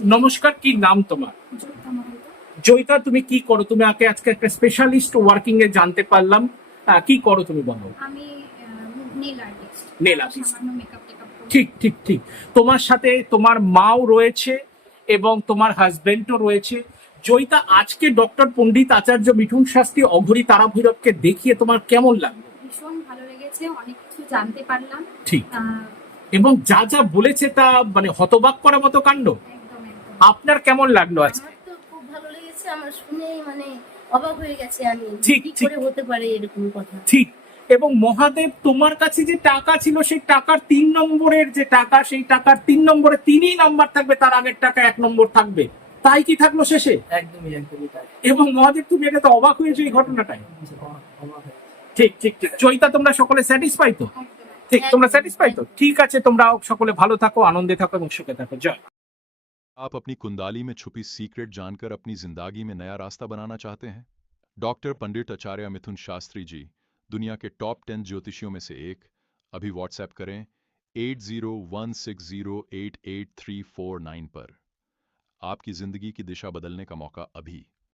নমস্কার কি নাম তোমার? জয়িতা তুমি কি করো? তুমি আগে আজকে একটা স্পেশালিস্ট ওয়ার্কিং এ জানতে পারলাম। কি করো তুমি বলো? আমি নেল আর্টিস্ট ঠিক ঠিক ঠিক। তোমার সাথে তোমার মাও রয়েছে এবং তোমার হাজবেন্ডও রয়েছে। জয়িতা আজকে ডক্টর পণ্ডিত আচার্য মিঠুন শাস্ত্রী অঘরী তারা ভৈরবকে দেখিয়ে তোমার কেমন লাগল? ভীষণ ভালো লেগেছে অনেক কিছু জানতে পারলাম। ঠিক। এবং যা যা বলেছে তা মানে হতবাক করার মতো কাণ্ড? আপনার কেমন লাগল আজকে? তো খুব ভালো লেগেছে আমার শুনেই মানে অবাক হয়ে গেছে আমি। ঠিক, কি ঠিক। করে হতে পারে এরকম কথা? ঠিক। এবং মহাদেব তোমার কাছে যে টাকা ছিল সেই টাকার তিন নম্বরের যে টাকা সেই টাকার তিন নম্বরে তিনই নাম্বার থাকবে তার আগের টাকা এক নম্বর থাকবে। তাই কি থাকল শেষে? একদমই একদমই তাই। এবং মহাদেব তুমি এটা তো অবাক হয়েছে এই ঘটনাটায়। অবাক- অবাক হয়ে গেছে। ঠিক ঠিক ঠিক। চৈতা তোমরা সকলে স্যাটিসফাই তো? ঠিক তোমরা স্যাটিসফাই তো? ঠিক আছে তোমরা সকলে ভালো থাকো আনন্দে থাকো এবং সুখে থাকো। জয়। आप अपनी कुंडली में छुपी सीक्रेट जानकर अपनी ज़िंदगी में नया रास्ता बनाना चाहते हैं? डॉक्टर पंडित आचार्य मिथुन शास्त्री जी, दुनिया के टॉप टेन ज्योतिषियों में से एक। अभी व्हाट्सएप करें, eight zero one six zero eight eight three four nine पर। आपकी ज़िंदगी की दिशा बदलने का मौका अभी।